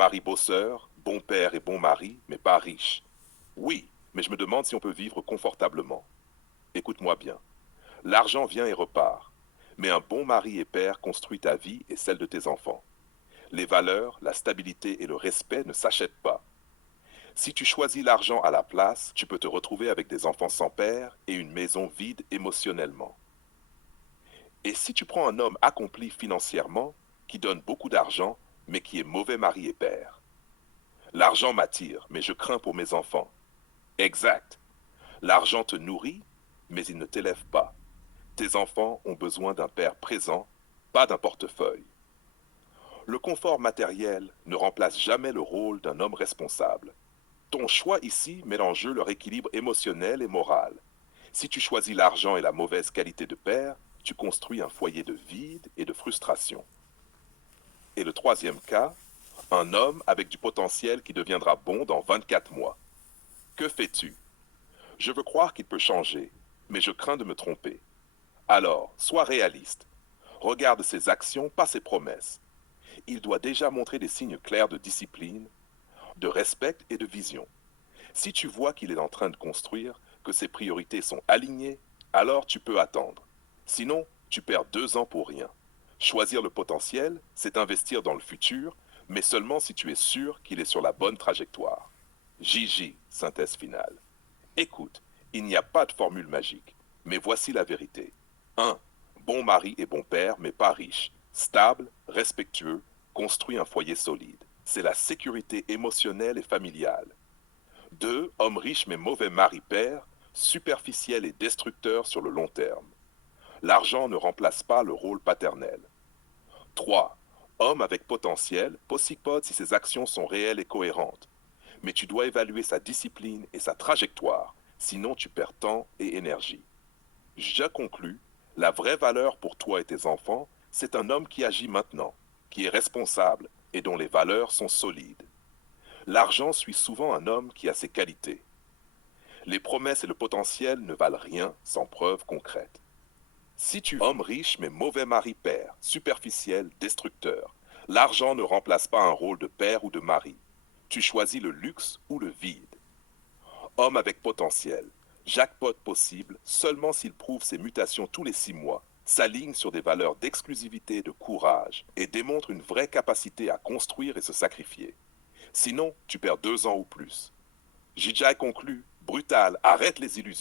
mari bosseur, bon père et bon mari, mais pas riche. Oui, mais je me demande si on peut vivre confortablement. Écoute-moi bien. L'argent vient et repart. Mais un bon mari et père construit ta vie et celle de tes enfants. Les valeurs, la stabilité et le respect ne s'achètent pas. Si tu choisis l'argent à la place, tu peux te retrouver avec des enfants sans père et une maison vide émotionnellement. Et si tu prends un homme accompli financièrement, qui donne beaucoup d'argent, mais qui est mauvais mari et père. L'argent m'attire, mais je crains pour mes enfants. Exact. L'argent te nourrit, mais il ne t'élève pas. Tes enfants ont besoin d'un père présent, pas d'un portefeuille. Le confort matériel ne remplace jamais le rôle d'un homme responsable. Ton choix ici met en jeu leur équilibre émotionnel et moral. Si tu choisis l'argent et la mauvaise qualité de père, tu construis un foyer de vide et de frustration. Et le troisième cas, un homme avec du potentiel qui deviendra bon dans 24 mois. Que fais-tu? Je veux croire qu'il peut changer, mais je crains de me tromper. Alors, sois réaliste. Regarde ses actions, pas ses promesses. Il doit déjà montrer des signes clairs de discipline, de respect et de vision. Si tu vois qu'il est en train de construire, que ses priorités sont alignées, alors tu peux attendre. Sinon, tu perds 2 ans pour rien. Choisir le potentiel, c'est investir dans le futur, mais seulement si tu es sûr qu'il est sur la bonne trajectoire. JJ, synthèse finale. Écoute, il n'y a pas de formule magique, mais voici la vérité. 1. Bon mari et bon père, mais pas riche. Stable, respectueux, construit un foyer solide. C'est la sécurité émotionnelle et familiale. 2. Homme riche mais mauvais mari-père, superficiel et destructeur sur le long terme. L'argent ne remplace pas le rôle paternel. 3. Homme avec potentiel, possipode si ses actions sont réelles et cohérentes. Mais tu dois évaluer sa discipline et sa trajectoire, sinon tu perds temps et énergie. Je conclus, la vraie valeur pour toi et tes enfants, c'est un homme qui agit maintenant, qui est responsable et dont les valeurs sont solides. L'argent suit souvent un homme qui a ses qualités. Les promesses et le potentiel ne valent rien sans preuve concrète. Si tu es homme riche mais mauvais mari-père, superficiel, destructeur, l'argent ne remplace pas un rôle de père ou de mari. Tu choisis le luxe ou le vide. Homme avec potentiel, jackpot possible seulement s'il prouve ses mutations tous les 6 mois, s'aligne sur des valeurs d'exclusivité et de courage et démontre une vraie capacité à construire et se sacrifier. Sinon, tu perds 2 ans ou plus. Jijai conclut, brutal, arrête les illusions.